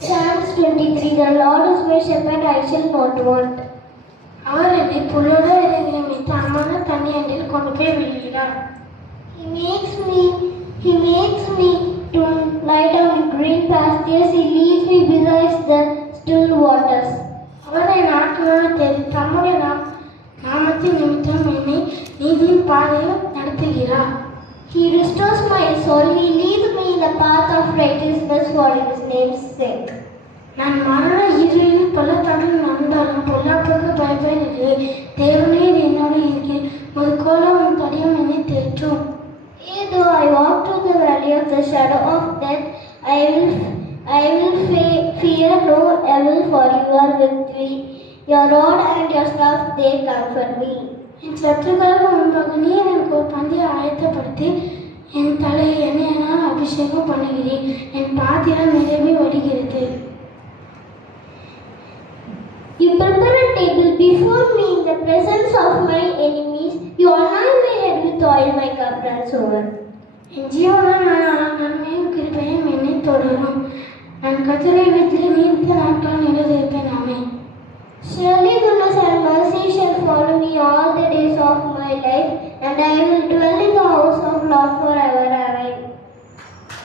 Psalms 23. The Lord is my shepherd, I shall not want. அவர் என்னை புல்லோடு இறங்கின அம்மான தண்ணி அண்டில் கொண்டு போய் விடுகிறார். He makes me to lie down in green pastures. He leads me beside the still waters. அவரை நாட்களாக தேடி தம்முடைய நாமத்தின் நிமித்தம் என்னை நீதியின் பாதையில் நடத்துகிறார். He restores my soul. He leads me in the path of righteousness for his name's sake. நான் மரண இருளில் பள்ளத்தாக்கில் நடந்தாலும் பொல்லாப்புக்கு பயப்படவில்லை. தேவனே என்னோடு இருக்கிறேன். ஒரு கோலம் உன் தடியும் என்னை தேற்றும். Though I walk through the valley of the shadow of death, I will fear no evil, for you are with me. Your rod and your staff, they comfort me. என் சத்துருக்களுக்கு முன்பாக நீர் எனக்கு ஒரு பந்தியை ஆயத்தப்படுத்தி என் தலையை எண்ணெயினால் அபிஷேகம் பண்ணுகிறேன். என் பாத்திரம் நிரம்பி வடிகிறது. You prepare a table before me in the presence of my enemies. You anoint my head with oil, my cup runs over. என் ஜீவனால் நான் நன்மையும் கிருபையும் என்னை தொடரும். நான் கர்த்தரை வீட்டில் நீடித்த நாட்கள் நிலைத்திருப்பேன். ஆமென். Surely goodness and mercy shall follow me all the days of my life, and I will dwell in the house of Lord forever.